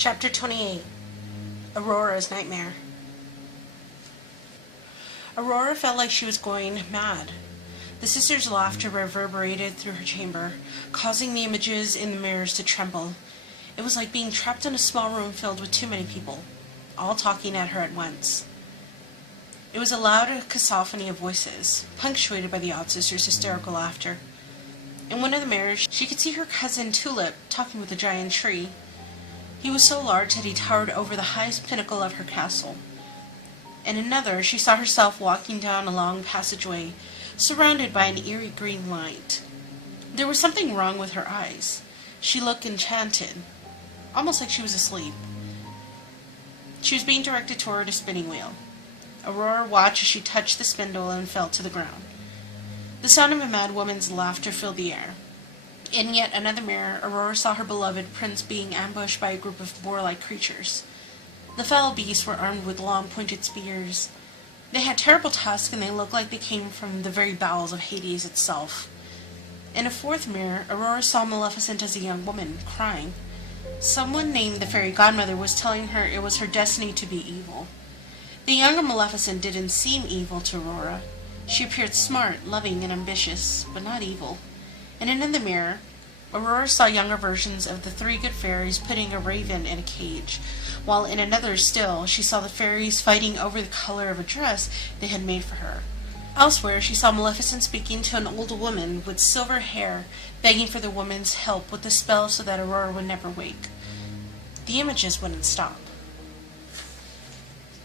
Chapter 28. Aurora's Nightmare. Aurora felt like she was going mad. The sisters' laughter reverberated through her chamber, causing the images in the mirrors to tremble. It was like being trapped in a small room filled with too many people, all talking at her at once. It was a loud cacophony of voices, punctuated by the odd sister's hysterical laughter. In one of the mirrors, she could see her cousin Tulip talking with a giant tree. He was so large that he towered over the highest pinnacle of her castle. In another, she saw herself walking down a long passageway, surrounded by an eerie green light. There was something wrong with her eyes. She looked enchanted, almost like she was asleep. She was being directed toward a spinning wheel. Aurora watched as she touched the spindle and fell to the ground. The sound of a mad woman's laughter filled the air. In yet another mirror, Aurora saw her beloved prince being ambushed by a group of boar-like creatures. The foul beasts were armed with long pointed spears. They had terrible tusks, and they looked like they came from the very bowels of Hades itself. In a fourth mirror, Aurora saw Maleficent as a young woman, crying. Someone named the fairy godmother was telling her it was her destiny to be evil. The younger Maleficent didn't seem evil to Aurora. She appeared smart, loving, and ambitious, but not evil. In another mirror, Aurora saw younger versions of the three good fairies putting a raven in a cage, while in another still, she saw the fairies fighting over the color of a dress they had made for her. Elsewhere, she saw Maleficent speaking to an old woman with silver hair, begging for the woman's help with the spell so that Aurora would never wake. The images wouldn't stop.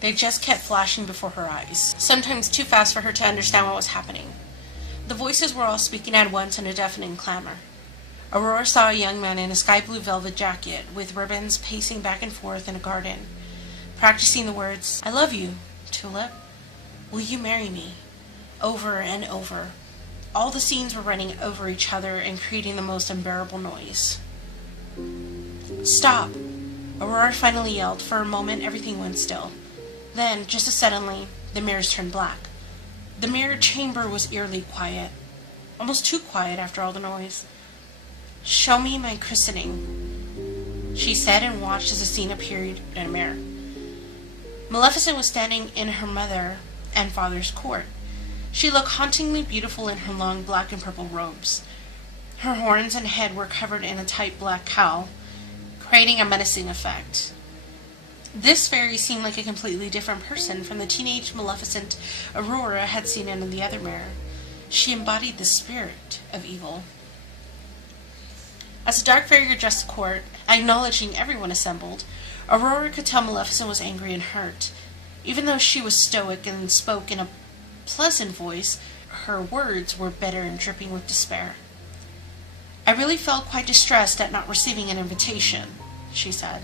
They just kept flashing before her eyes, sometimes too fast for her to understand what was happening. The voices were all speaking at once in a deafening clamor. Aurora saw a young man in a sky-blue velvet jacket, with ribbons pacing back and forth in a garden, practicing the words, "I love you, Tulip. Will you marry me?" over and over. All the scenes were running over each other and creating the most unbearable noise. "Stop!" Aurora finally yelled. For a moment, everything went still. Then, just as suddenly, the mirrors turned black. The mirror chamber was eerily quiet, almost too quiet after all the noise. "Show me my christening," she said, and watched as the scene appeared in a mirror. Maleficent was standing in her mother and father's court. She looked hauntingly beautiful in her long black and purple robes. Her horns and head were covered in a tight black cowl, creating a menacing effect. This fairy seemed like a completely different person from the teenage Maleficent Aurora had seen in the other mirror. She embodied the spirit of evil. As the dark fairy addressed the court, acknowledging everyone assembled, Aurora could tell Maleficent was angry and hurt. Even though she was stoic and spoke in a pleasant voice, her words were bitter and dripping with despair. "I really felt quite distressed at not receiving an invitation," she said.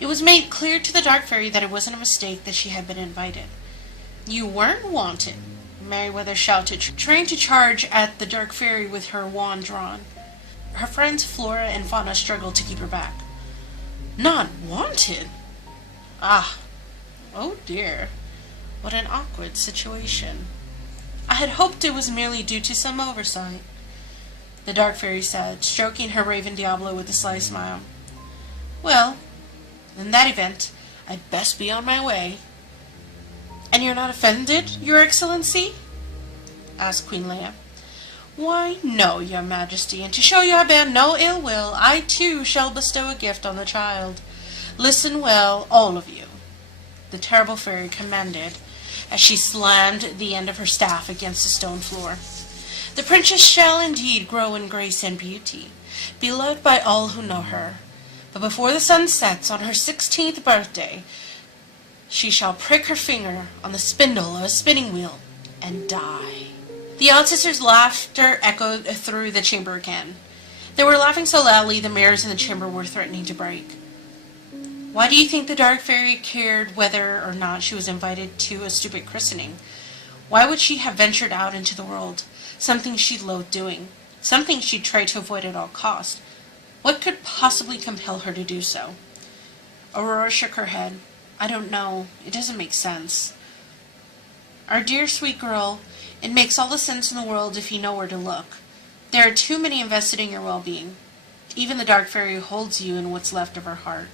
It was made clear to the dark fairy that it wasn't a mistake that she had been invited. "You weren't wanted," Merryweather shouted, trying to charge at the dark fairy with her wand drawn. Her friends Flora and Fauna struggled to keep her back. "Not wanted? Ah, oh dear. What an awkward situation. I had hoped it was merely due to some oversight," the dark fairy said, stroking her raven Diablo with a sly smile. "Well, in that event, I'd best be on my way." "And you're not offended, Your Excellency?" asked Queen Leia. "Why, no, Your Majesty, and to show you I bear no ill will, I too shall bestow a gift on the child. Listen well, all of you," the terrible fairy commanded, as she slammed the end of her staff against the stone floor. "The princess shall indeed grow in grace and beauty, beloved by all who know her. But before the sun sets on her 16th birthday, she shall prick her finger on the spindle of a spinning wheel and die." The odd sisters' laughter echoed through the chamber again. They were laughing so loudly the mirrors in the chamber were threatening to break. Why do you think the dark fairy cared whether or not she was invited to a stupid christening? Why would she have ventured out into the world, something she loathed doing, something she tried to avoid at all costs? What could possibly compel her to do so? Aurora shook her head. "I don't know. It doesn't make sense." "Our dear sweet girl, it makes all the sense in the world if you know where to look. There are too many invested in your well-being. Even the dark fairy holds you in what's left of her heart.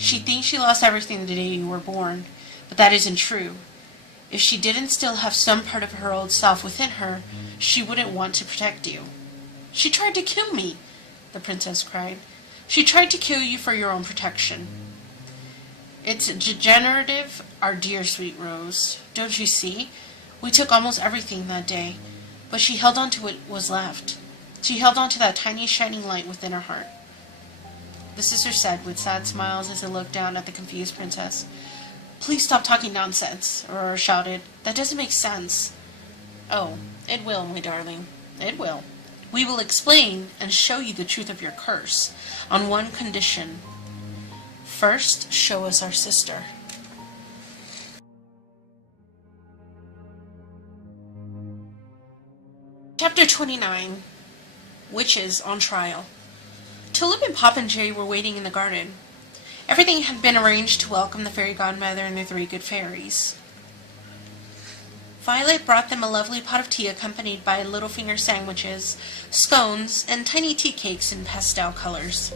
She thinks she lost everything the day you were born, but that isn't true. If she didn't still have some part of her old self within her, she wouldn't want to protect you. She tried to kill me, the princess cried. She tried to kill you for your own protection. It's degenerative, our dear sweet Rose. Don't you see? We took almost everything that day, but she held on to what was left. She held on to that tiny shining light within her heart. The sister said with sad smiles as they looked down at the confused princess. Please stop talking nonsense, Aurora shouted. That doesn't make sense. Oh, it will, my darling. It will. We will explain and show you the truth of your curse, on one condition. First, show us our sister. Chapter 29. Witches on Trial. Tulip and Popinjay were waiting in the garden. Everything had been arranged to welcome the fairy godmother and the three good fairies. Violet brought them a lovely pot of tea accompanied by little finger sandwiches, scones, and tiny tea cakes in pastel colors.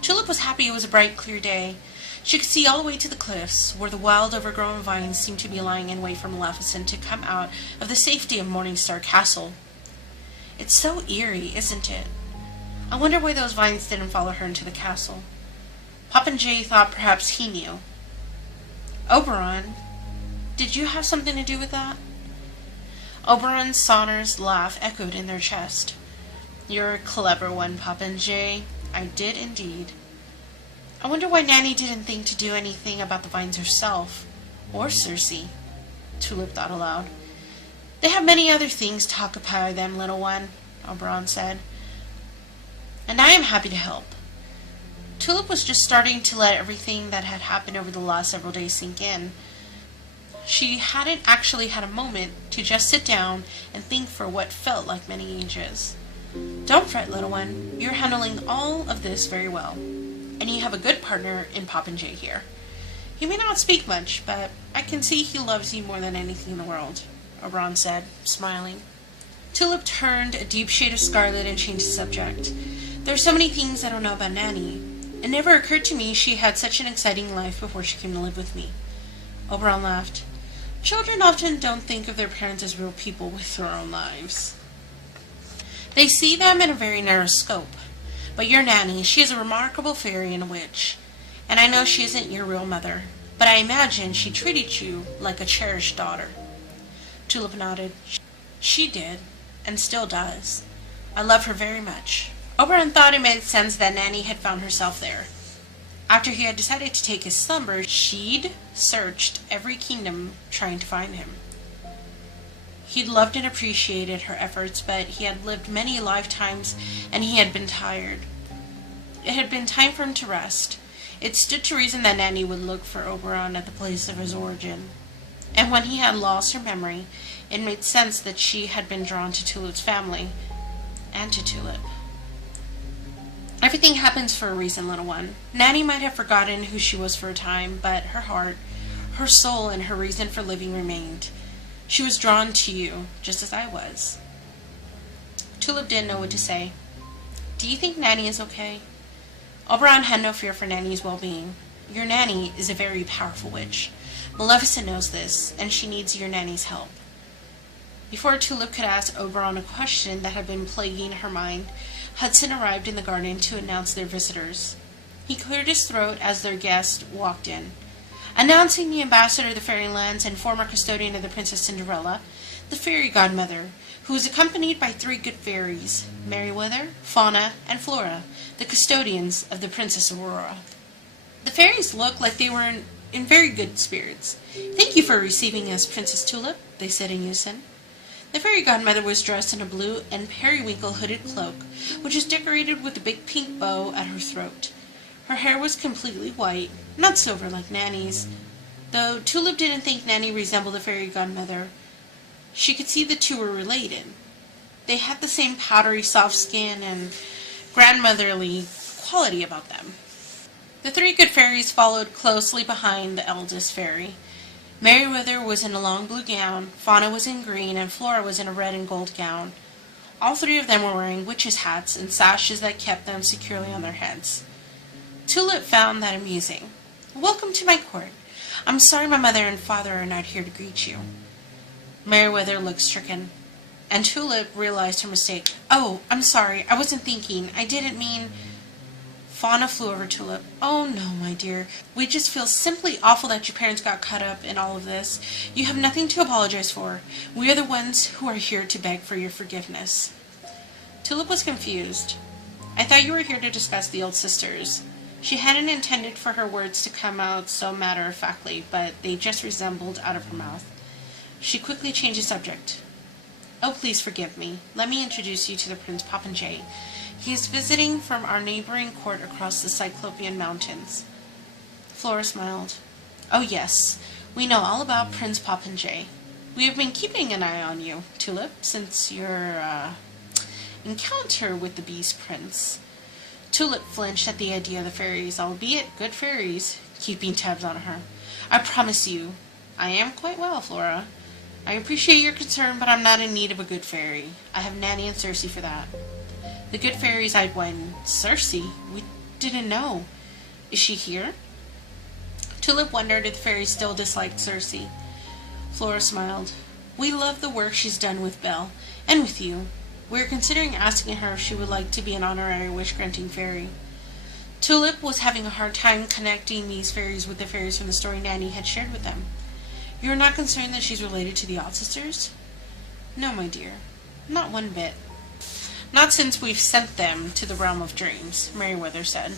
Tulip was happy it was a bright, clear day. She could see all the way to the cliffs, where the wild, overgrown vines seemed to be lying in wait for Maleficent to come out of the safety of Morningstar Castle. It's so eerie, isn't it? I wonder why those vines didn't follow her into the castle. Popinjay thought perhaps he knew. Oberon, did you have something to do with that? Oberon's sonorous laugh echoed in their chest. You're a clever one, Popinjay. I did indeed. I wonder why Nanny didn't think to do anything about the vines herself, or Circe. Tulip thought aloud. They have many other things to occupy them, little one, Oberon said. And I am happy to help. Tulip was just starting to let everything that had happened over the last several days sink in. She hadn't actually had a moment to just sit down and think for what felt like many ages. Don't fret, little one. You're handling all of this very well. And you have a good partner in Popinjay here. He may not speak much, but I can see he loves you more than anything in the world, Oberon said, smiling. Tulip turned a deep shade of scarlet and changed the subject. There are so many things I don't know about Nanny. It never occurred to me she had such an exciting life before she came to live with me. Oberon laughed. Children often don't think of their parents as real people with their own lives. They see them in a very narrow scope. But your Nanny, she is a remarkable fairy and a witch. And I know she isn't your real mother, but I imagine she treated you like a cherished daughter. Tulip nodded. She did, and still does. I love her very much. Oberon thought it made sense that Nanny had found herself there. After he had decided to take his slumber, she'd searched every kingdom trying to find him. He'd loved and appreciated her efforts, but he had lived many lifetimes and he had been tired. It had been time for him to rest. It stood to reason that Nanny would look for Oberon at the place of his origin. And when he had lost her memory, it made sense that she had been drawn to Tulip's family, and to Tulip. Everything happens for a reason, little one. Nanny might have forgotten who she was for a time, but her heart, her soul, and her reason for living remained. She was drawn to you, just as I was. Tulip didn't know what to say. Do you think Nanny is okay? Oberon had no fear for Nanny's well-being. Your Nanny is a very powerful witch. Maleficent knows this, and she needs your Nanny's help. Before Tulip could ask Oberon a question that had been plaguing her mind, Hudson arrived in the garden to announce their visitors. He cleared his throat as their guest walked in. Announcing the ambassador of the fairylands and former custodian of the Princess Cinderella, the fairy godmother, who was accompanied by three good fairies, Merryweather, Fauna, and Flora, the custodians of the Princess Aurora. The fairies looked like they were in very good spirits. Thank you for receiving us, Princess Tulip, they said in unison. The fairy godmother was dressed in a blue and periwinkle hooded cloak, which was decorated with a big pink bow at her throat. Her hair was completely white, not silver like Nanny's, though Tulip didn't think Nanny resembled the fairy godmother. She could see the two were related. They had the same powdery soft skin and grandmotherly quality about them. The three good fairies followed closely behind the eldest fairy. Merryweather was in a long blue gown, Fauna was in green, and Flora was in a red and gold gown. All three of them were wearing witches' hats and sashes that kept them securely on their heads. Tulip found that amusing. Welcome to my court. I'm sorry my mother and father are not here to greet you. Merryweather looked stricken, and Tulip realized her mistake. Oh, I'm sorry. I wasn't thinking. I didn't mean... Fauna flew over Tulip. Oh, no, my dear. We just feel simply awful that your parents got caught up in all of this. You have nothing to apologize for. We are the ones who are here to beg for your forgiveness. Tulip was confused. I thought you were here to discuss the old sisters. She hadn't intended for her words to come out so matter-of-factly, but they just resembled out of her mouth. She quickly changed the subject. Oh, please forgive me. Let me introduce you to the Prince Popinjay. He is visiting from our neighboring court across the Cyclopean Mountains. Flora smiled. Oh, yes. We know all about Prince Popinjay. We have been keeping an eye on you, Tulip, since your, encounter with the Beast Prince. Tulip flinched at the idea of the fairies, albeit good fairies, keeping tabs on her. I promise you, I am quite well, Flora. I appreciate your concern, but I'm not in need of a good fairy. I have Nanny and Circe for that. The good fairies eyed one. Circe? We didn't know. Is she here? Tulip wondered if the fairies still disliked Circe. Flora smiled. We love the work she's done with Belle, and with you. We are considering asking her if she would like to be an honorary wish-granting fairy. Tulip was having a hard time connecting these fairies with the fairies from the story Nanny had shared with them. You are not concerned that she's related to the Odd Sisters? No, my dear. Not one bit. Not since we've sent them to the realm of dreams, Merryweather said.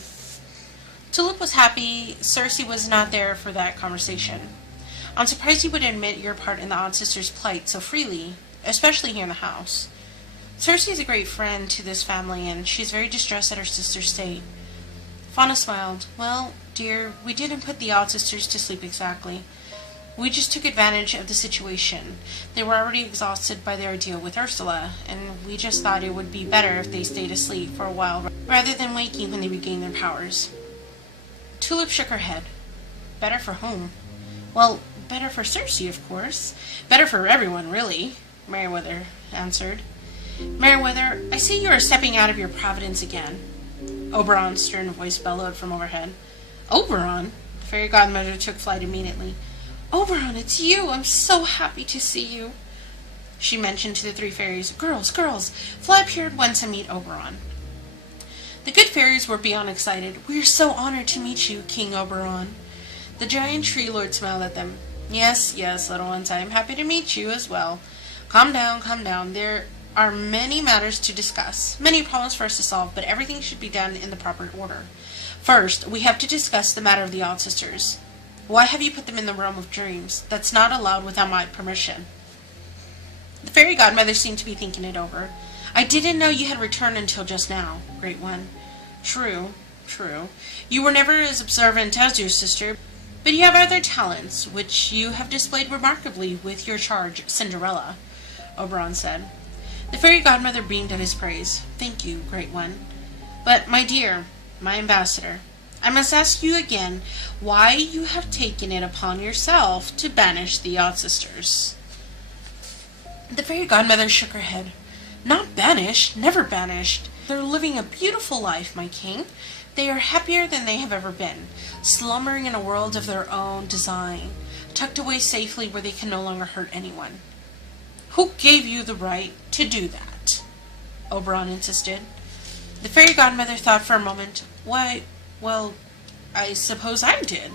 Tulip was happy Circe was not there for that conversation. I'm surprised you would admit your part in the Odd Sisters' plight so freely, especially here in the house. Circe is a great friend to this family, and she's very distressed at her sister's state. Fauna smiled. Well, dear, we didn't put the Odd Sisters to sleep exactly. We just took advantage of the situation. They were already exhausted by their ordeal with Ursula, and we just thought it would be better if they stayed asleep for a while rather than waking when they regained their powers. Tulip shook her head. Better for whom? Well, better for Circe, of course. Better for everyone, really, Merryweather answered. Merryweather, I see you are stepping out of your providence again. Oberon's stern voice bellowed from overhead. Oberon? The fairy godmother took flight immediately. Oberon, it's you! I'm so happy to see you! She mentioned to the three fairies, Girls, fly up here at once and meet Oberon. The good fairies were beyond excited. We are so honored to meet you, King Oberon. The giant tree lord smiled at them. Yes, little ones, I am happy to meet you as well. Calm down. There are many matters to discuss, many problems for us to solve, but everything should be done in the proper order. First, we have to discuss the matter of the Odd Sisters. Why have you put them in the realm of dreams? That's not allowed without my permission. The fairy godmother seemed to be thinking it over. I didn't know you had returned until just now, Great One. True. You were never as observant as your sister, but you have other talents, which you have displayed remarkably with your charge, Cinderella, Oberon said. The fairy godmother beamed at his praise. Thank you, Great One. But, my dear, my ambassador, I must ask you again why you have taken it upon yourself to banish the Odd Sisters. The fairy godmother shook her head. Not banished, never banished. They're living a beautiful life, my king. They are happier than they have ever been, slumbering in a world of their own design, tucked away safely where they can no longer hurt anyone. Who gave you the right to do that? Oberon insisted. The fairy godmother thought for a moment. Why, well, I suppose I did.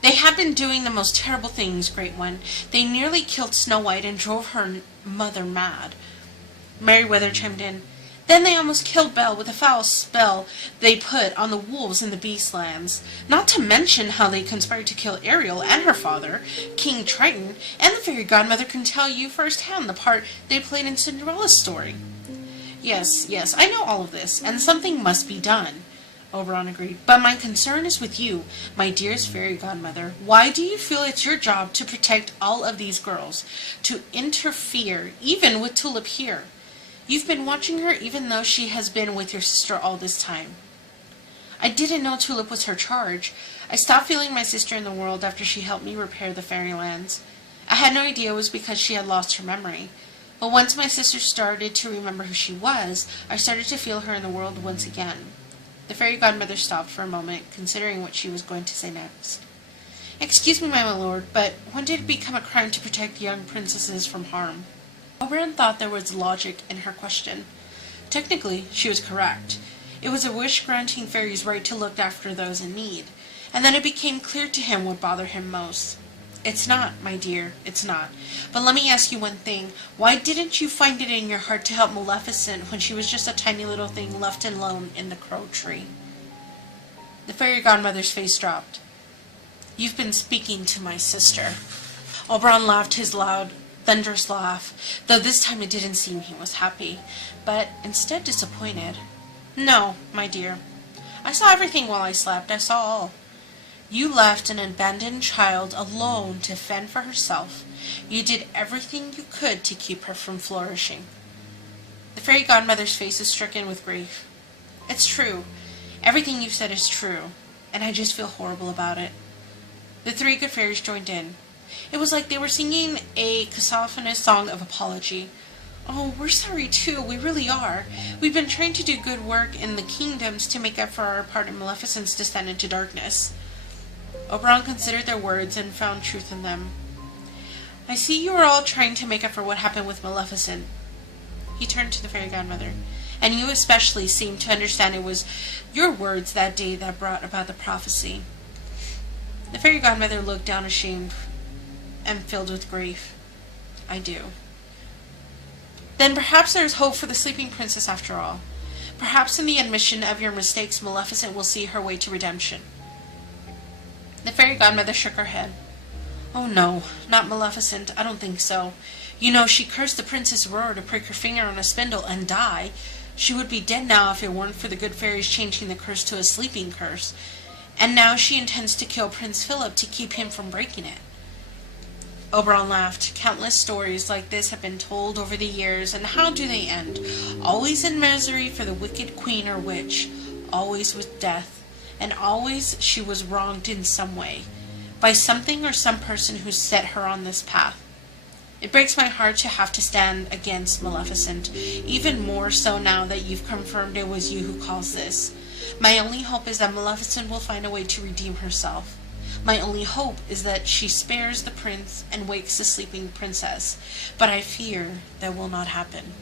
They have been doing the most terrible things, Great One. They nearly killed Snow White and drove her mother mad. Merryweather chimed in. Then they almost killed Belle with a foul spell they put on the wolves in the Beastlands. Not to mention how they conspired to kill Ariel and her father, King Triton, and the fairy godmother can tell you firsthand the part they played in Cinderella's story. Yes, I know all of this, and something must be done, Oberon agreed. But my concern is with you, my dearest fairy godmother. Why do you feel it's your job to protect all of these girls, to interfere, even with Tulip here? You've been watching her even though she has been with your sister all this time. I didn't know Tulip was her charge. I stopped feeling my sister in the world after she helped me repair the fairylands. I had no idea it was because she had lost her memory. But once my sister started to remember who she was, I started to feel her in the world once again. The fairy godmother stopped for a moment, considering what she was going to say next. "Excuse me, my lord, but when did it become a crime to protect young princesses from harm?" Oberon thought there was logic in her question. Technically, she was correct. It was a wish-granting fairy's right to look after those in need. And then it became clear to him what bothered him most. "It's not, my dear, it's not. But let me ask you one thing. Why didn't you find it in your heart to help Maleficent when she was just a tiny little thing left alone in the crow tree?" The fairy godmother's face dropped. "You've been speaking to my sister." Oberon laughed his loud, thunderous laugh, though this time it didn't seem he was happy, but instead disappointed. "No, my dear. I saw everything while I slept. I saw all. You left an abandoned child alone to fend for herself. You did everything you could to keep her from flourishing." The fairy godmother's face is stricken with grief. "It's true. Everything you've said is true, and I just feel horrible about it." The three good fairies joined in. It was like they were singing a cacophonous song of apology. "Oh, we're sorry too, we really are. We've been trying to do good work in the kingdoms to make up for our part in Maleficent's descent into darkness." Oberon considered their words and found truth in them. "I see you are all trying to make up for what happened with Maleficent." He turned to the fairy godmother. "And you especially seem to understand it was your words that day that brought about the prophecy." The fairy godmother looked down ashamed and filled with grief. "I do." "Then perhaps there is hope for the sleeping princess after all. Perhaps in the admission of your mistakes, Maleficent will see her way to redemption." The fairy godmother shook her head. "Oh no, not Maleficent. I don't think so. You know, she cursed the Princess Aurora to prick her finger on a spindle and die. She would be dead now if it weren't for the good fairies changing the curse to a sleeping curse. And now she intends to kill Prince Philip to keep him from breaking it." Oberon laughed. Countless stories like this have been told over the years, and how do they end? Always in misery for the wicked queen or witch, always with death, and always she was wronged in some way, by something or some person who set her on this path. It breaks my heart to have to stand against Maleficent, even more so now that you've confirmed it was you who caused this. My only hope is that Maleficent will find a way to redeem herself. My only hope is that she spares the prince and wakes the sleeping princess, but I fear that will not happen.